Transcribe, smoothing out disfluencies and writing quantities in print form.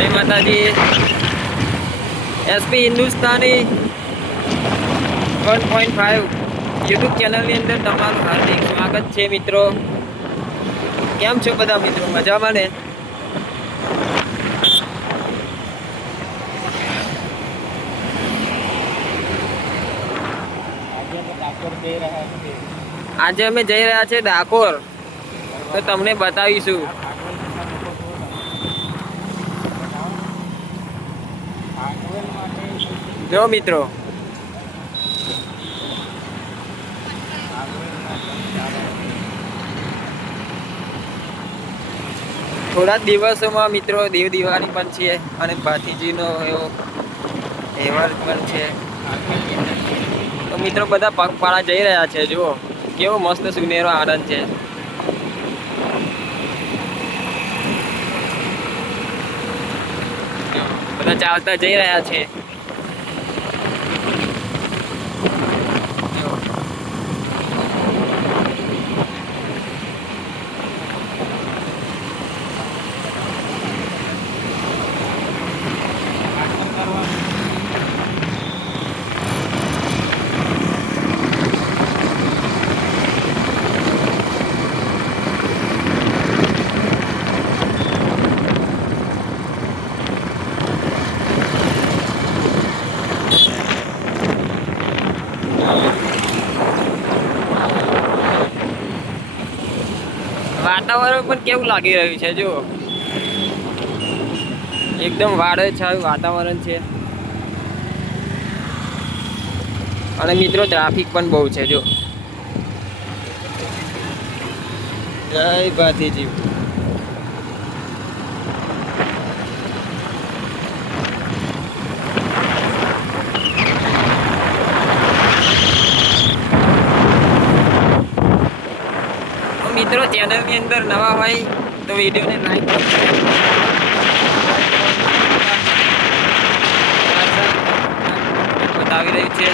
જય માતાજી. SP Hindustani 1.5 YouTube ચેનલની અંદર તમારું હાર્દિક સ્વાગત છે મિત્રો. કેમ છો બધા મિત્રો? મજામાં ને? આજે અમે જઈ રહ્યા છીએ ડાકોર, તો તમને બતાવીશું. જો મિત્રો, થોડા દિવસોમાં મિત્રો દેવ દિવાળી પણ છે અને ભાતીજીનો એવો તહેવાર પણ છે. તો મિત્રો બધા પગપાળા જઈ રહ્યા છે. જુઓ કેવો મસ્ત સુનેરો આનંદ છે. બધા ચાલતા જઈ રહ્યા છે. વાતાવરણ પણ કેવું લાગી રહ્યું છે? જો એકદમ વાદળછાયું વાતાવરણ છે અને મિત્રો ટ્રાફિક પણ બહુ છે. જો જય ભાતીજી. મિત્રો ચેનલની અંદર નવા હોય તો વિડીયોને લાઈક બતાવી રહ્યું છે.